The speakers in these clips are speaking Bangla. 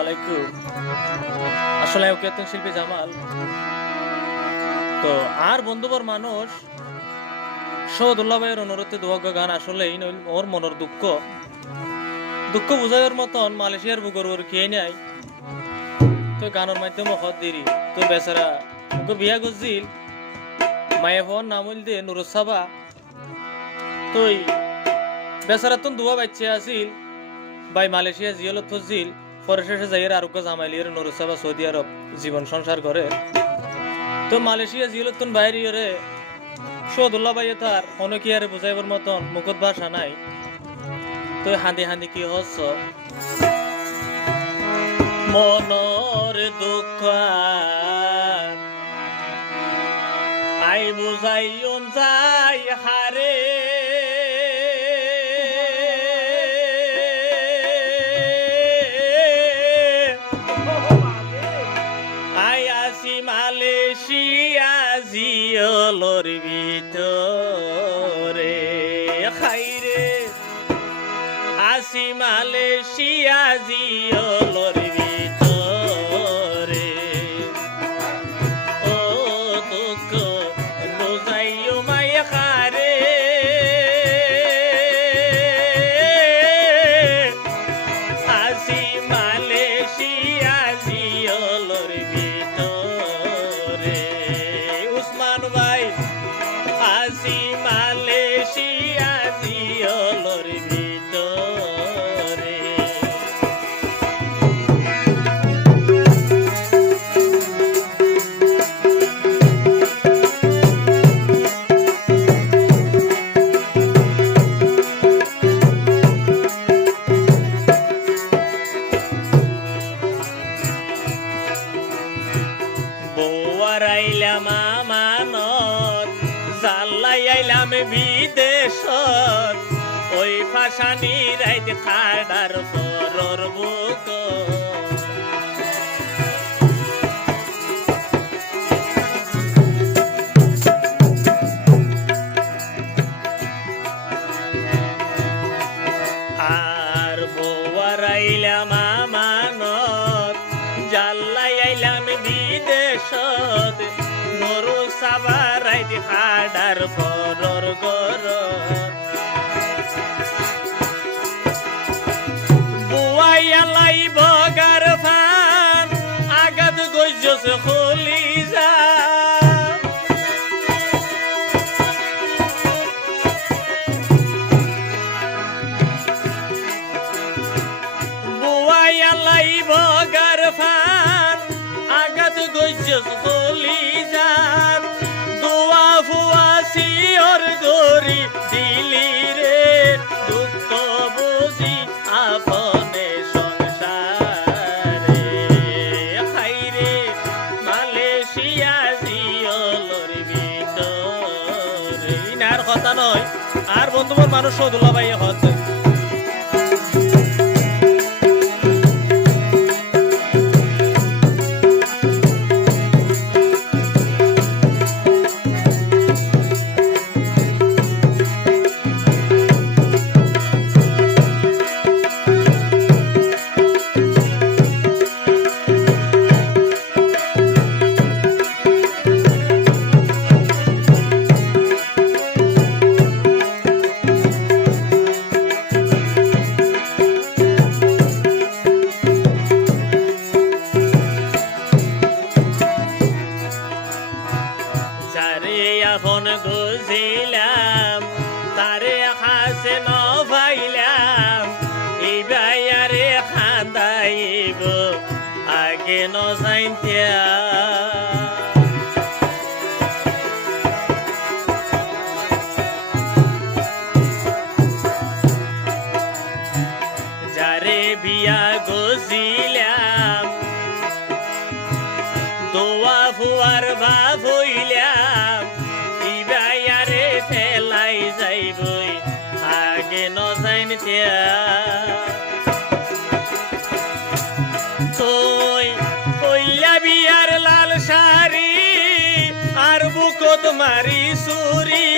আলাইকুম। আসলে শিল্পী জামাল। তো আর বন্ধুবর মানুষ, সৌদুল্লাহ ভাইয়ের অনুরোধে গান ওর মনের দুঃখ। দুঃখ বুঝাইয়ের মতন মালয়েশিয়ার বুকর ওর খেয়ে নেয়। তো গানের মাধ্যমে হত দিরি। তো বেচারা ওকে বিয়া গজিল মায়ে হওয়ার নাম হইল দে নুরুসাবা তুই বেচারা তো দুয়া বাচ্চা আছিল। বাই মালয়েশিয়া জিয়লত ফজিল, পরে শেষে যাইয়ের আরোগ্য জামাইলিয়ার নুরুসাবা সৌদি আরব জীবন সংসার করে। তো মালয়েশিয়া জিয়লতুন বাইরে সৌদুল্লাহ ভাইয়ে তার অনেকিয়ারে বুঝাইবার মতন মুখত ভাষা নাই। তো হাঁদি হাঁদি কি হচ্ছ? মনর দুঃখ আই বুঝাইম যাই হারে জিয়লর ভিতরে। খাইরে আসি মালয়েশিয়া জিয়লর আইলাম আমানত জাল্লাই আইলাম বিদেশত। ওই ফাঁসানি রাইত খাডার পরর বুক। আর বৌয়ার আইলাম হাডার পরর গর। বুয়াইয়ালাই বগার ফান, আগাদ গইজস খলি যা। বুয়াইয়ালাই বগার ফান, আগাদ গইজস খলি বন্ধুবর মানুষ দুলাভাই ভাই গুছিলাম তারে হাসে ন পাইলাম এই বাইয়ারে খান্দাইব আগে ন যাইতিয়া যারে বিয়া গছিলাম তোই কইয়া বিয়ার লাল শাড়ি আর বুকো তোমারি সুরি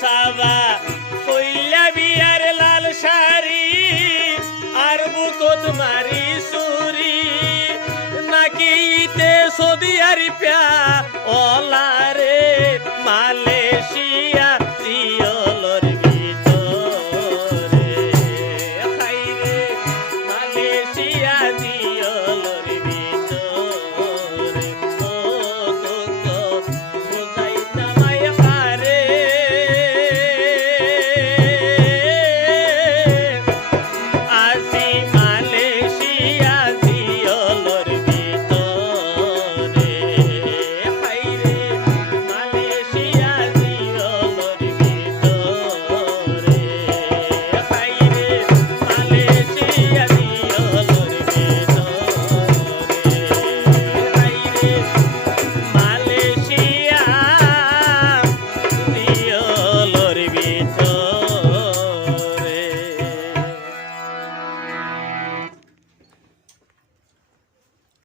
সাবা Yeah.